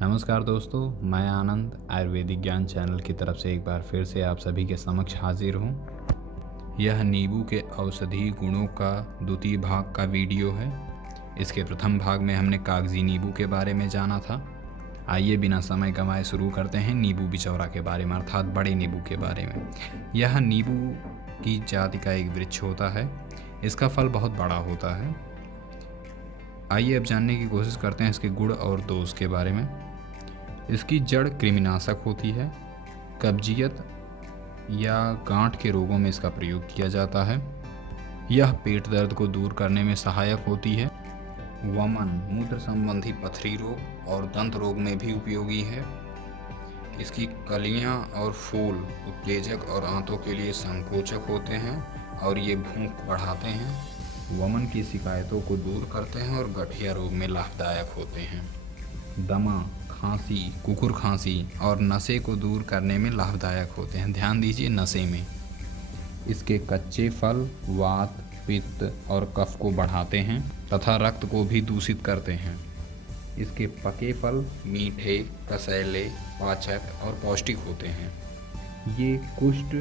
नमस्कार दोस्तों, मैं आनंद आयुर्वेदिक ज्ञान चैनल की तरफ से एक बार फिर से आप सभी के समक्ष हाजिर हूँ। यह नींबू के औषधीय गुणों का द्वितीय भाग का वीडियो है। इसके प्रथम भाग में हमने कागजी नींबू के बारे में जाना था। आइए बिना समय गंवाए शुरू करते हैं नींबू बिचौरा के बारे में, अर्थात बड़े नींबू के बारे में। यह नींबू की जाति का एक वृक्ष होता है। इसका फल बहुत बड़ा होता है। आइए अब जानने की कोशिश करते हैं इसके गुण और दोष के बारे में। इसकी जड़ कृमिनाशक होती है। कब्जियत या गांठ के रोगों में इसका प्रयोग किया जाता है। यह पेट दर्द को दूर करने में सहायक होती है। वमन, मूत्र संबंधी पथरी रोग और दंत रोग में भी उपयोगी है। इसकी कलियां और फूल उत्तेजक और आंतों के लिए संकोचक होते हैं और ये भूख बढ़ाते हैं। वमन की शिकायतों को दूर करते हैं और गठिया रोग में लाभदायक होते हैं। दमा, खांसी, कुकुर खांसी और नशे को दूर करने में लाभदायक होते हैं। ध्यान दीजिए, नशे में। इसके कच्चे फल वात, पित्त और कफ को बढ़ाते हैं तथा रक्त को भी दूषित करते हैं। इसके पके फल मीठे, कसैले, पाचक और पौष्टिक होते हैं। ये कुष्ठ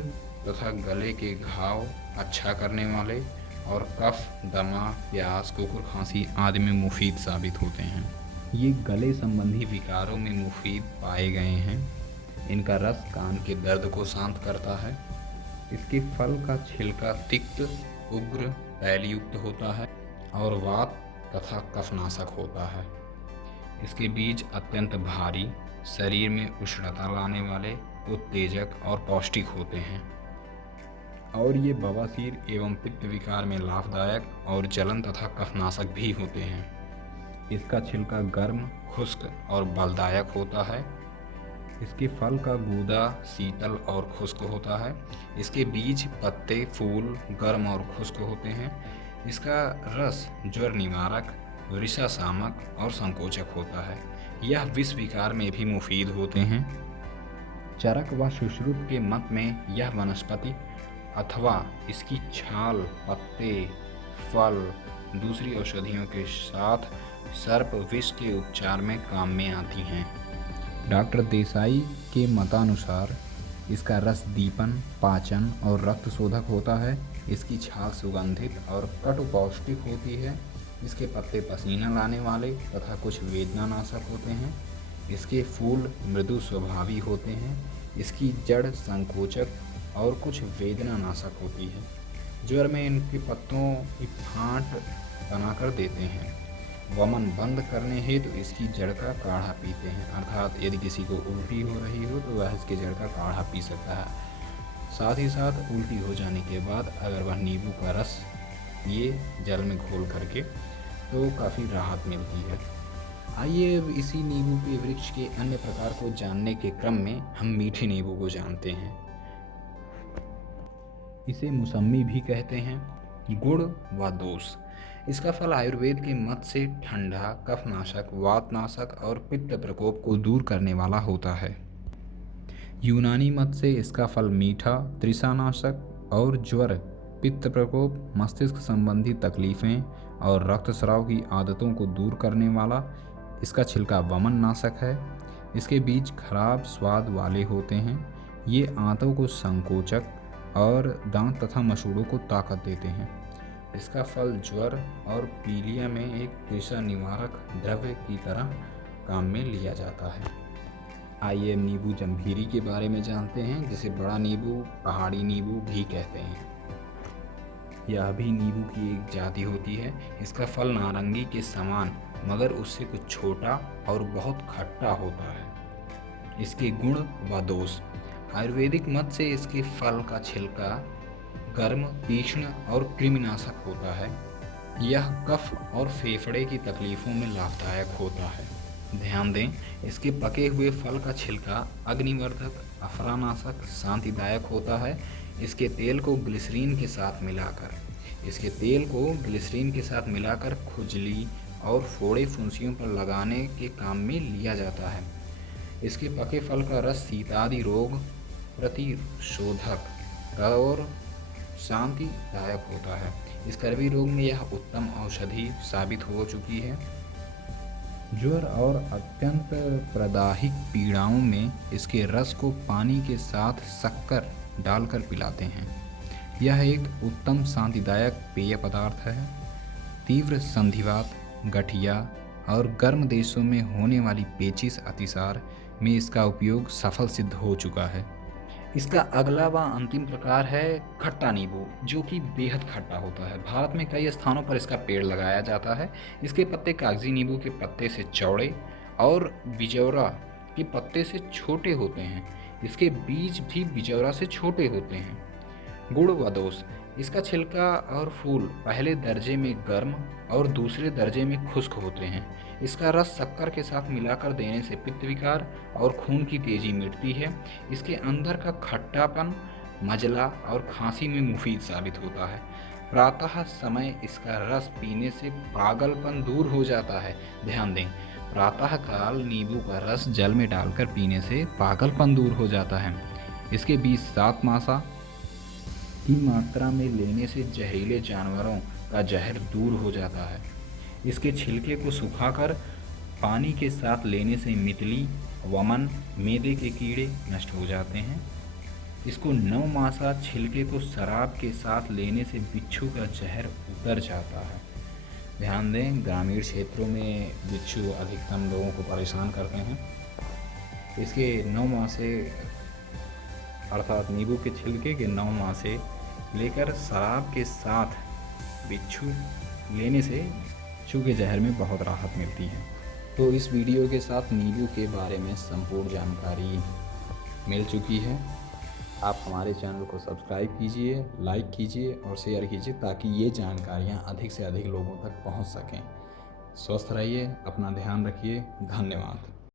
तथा गले के घाव अच्छा करने वाले और कफ, दमा, प्यास, कुकुर खांसी आदि में मुफीद साबित होते हैं। ये गले संबंधी विकारों में मुफीद पाए गए हैं। इनका रस कान के दर्द को शांत करता है। इसके फल का छिलका तिक्त, उग्र, तैलयुक्त होता है और वात तथा कफनाशक होता है। इसके बीज अत्यंत भारी, शरीर में उष्णता लाने वाले, उत्तेजक और पौष्टिक होते हैं और ये बवासीर एवं पित्त विकार में लाभदायक और जलन तथा कफनाशक भी होते हैं। इसका छिलका गर्म, खुश्क और बलदायक होता है। इसके फल का गूदा शीतल और खुश्क होता है। इसके बीज, पत्ते, फूल गर्म और खुश्क होते हैं। इसका रस ज्वर निवारक, वृषा शामक और संकोचक होता है। यह विष विकार में भी मुफीद होते हैं। चरक व सुश्रुत के मत में यह वनस्पति अथवा इसकी छाल, पत्ते, फल दूसरी औषधियों के साथ सर्प विष के उपचार में काम में आती हैं। डॉक्टर देसाई के मतानुसार इसका रस दीपन, पाचन और रक्त शोधक होता है। इसकी छाल सुगंधित और कटु पौष्टिक होती है। इसके पत्ते पसीना लाने वाले तथा कुछ वेदनानाशक होते हैं। इसके फूल मृदु स्वभावी होते हैं। इसकी जड़ संकोचक और कुछ वेदनानाशक होती है। ज्वर में इनके पत्तों की फांट बनाकर देते हैं। वमन बंद करने हेतु इसकी जड़ का काढ़ा पीते हैं, अर्थात यदि किसी को उल्टी हो रही हो तो वह इसके जड़ का काढ़ा पी सकता है। साथ ही साथ उल्टी हो जाने के बाद अगर वह नींबू का रस ये जल में घोल करके तो काफ़ी राहत मिलती है। आइए अब इसी नींबू के वृक्ष के अन्य प्रकार को जानने के क्रम में हम मीठे नींबू को जानते हैं। इसे मौसम्मी भी कहते हैं। गुण व दोष। इसका फल आयुर्वेद के मत से ठंडा, कफनाशक, वातनाशक और पित्त प्रकोप को दूर करने वाला होता है। यूनानी मत से इसका फल मीठा, तृषानाशक और ज्वर, पित्त प्रकोप, मस्तिष्क संबंधी तकलीफ़ें और रक्तस्राव की आदतों को दूर करने वाला। इसका छिलका वमन नाशक है। इसके बीज खराब स्वाद वाले होते हैं। ये आंतों को संकोचक और दांत तथा मसूड़ों को ताकत देते हैं। इसका फल ज्वर और पीलिया में एक तृषा निवारक द्रव्य की तरह काम में लिया जाता है। आइए नींबू जम्भीरी के बारे में जानते हैं, जिसे बड़ा नींबू, पहाड़ी नींबू भी कहते हैं। यह भी नींबू की एक जाति होती है। इसका फल नारंगी के समान मगर उससे कुछ छोटा और बहुत खट्टा होता है। इसके गुण व दोष। आयुर्वेदिक मत से इसके फल का छिलका गर्म, तीक्ष्ण और कृमिनाशक होता है। यह कफ और फेफड़े की तकलीफों में लाभदायक होता है। ध्यान दें, इसके पके हुए फल का छिलका अग्निवर्धक, अफरानाशक, शांतिदायक होता है। इसके तेल को ग्लिसरीन के साथ मिलाकर खुजली और फोड़े फुंसियों पर लगाने के काम में लिया जाता है। इसके पके फल का रस शीतादि रोग प्रतिशोधक और शांतिदायक होता है। इस कड़वी रोग में यह उत्तम औषधि साबित हो चुकी है। ज्वर और अत्यंत प्रदाहिक पीड़ाओं में इसके रस को पानी के साथ शक्कर डालकर पिलाते हैं। यह एक उत्तम शांतिदायक पेय पदार्थ है। तीव्र संधिवात, गठिया और गर्म देशों में होने वाली पेचिश अतिसार में इसका उपयोग सफल सिद्ध हो चुका है। इसका अगला व अंतिम प्रकार है खट्टा नींबू, जो कि बेहद खट्टा होता है। भारत में कई स्थानों पर इसका पेड़ लगाया जाता है। इसके पत्ते कागजी नींबू के पत्ते से चौड़े और बिजौरा के पत्ते से छोटे होते हैं। इसके बीज भी बिजौरा से छोटे होते हैं। गुण व दोष: इसका छिलका और फूल पहले दर्जे में गर्म और दूसरे दर्जे में खुश्क होते हैं। इसका रस शक्कर के साथ मिलाकर देने से पित्त विकार और खून की तेजी मिटती है। इसके अंदर का खट्टापन मजला और खांसी में मुफीद साबित होता है। प्रातः समय इसका रस पीने से पागलपन दूर हो जाता है। ध्यान दें, प्रातः काल नींबू का रस जल में डालकर पीने से पागलपन दूर हो जाता है। इसके बीज 7 मासा की मात्रा में लेने से जहरीले जानवरों का जहर दूर हो जाता है। इसके छिलके को सुखाकर पानी के साथ लेने से मितली, वमन, मैदे के कीड़े नष्ट हो जाते हैं। इसको 9 मासा छिलके को शराब के साथ लेने से बिच्छू का जहर उतर जाता है। ध्यान दें, ग्रामीण क्षेत्रों में बिच्छू अधिकतम लोगों को परेशान करते हैं। इसके 9 मासे अर्थात नींबू के छिलके के 9 मासे लेकर शराब के साथ बिच्छू लेने से बिच्छू के जहर में बहुत राहत मिलती है। तो इस वीडियो के साथ नींबू के बारे में संपूर्ण जानकारी मिल चुकी है। आप हमारे चैनल को सब्सक्राइब कीजिए, लाइक कीजिए और शेयर कीजिए ताकि ये जानकारियाँ अधिक से अधिक लोगों तक पहुँच सकें। स्वस्थ रहिए, अपना ध्यान रखिए। धन्यवाद।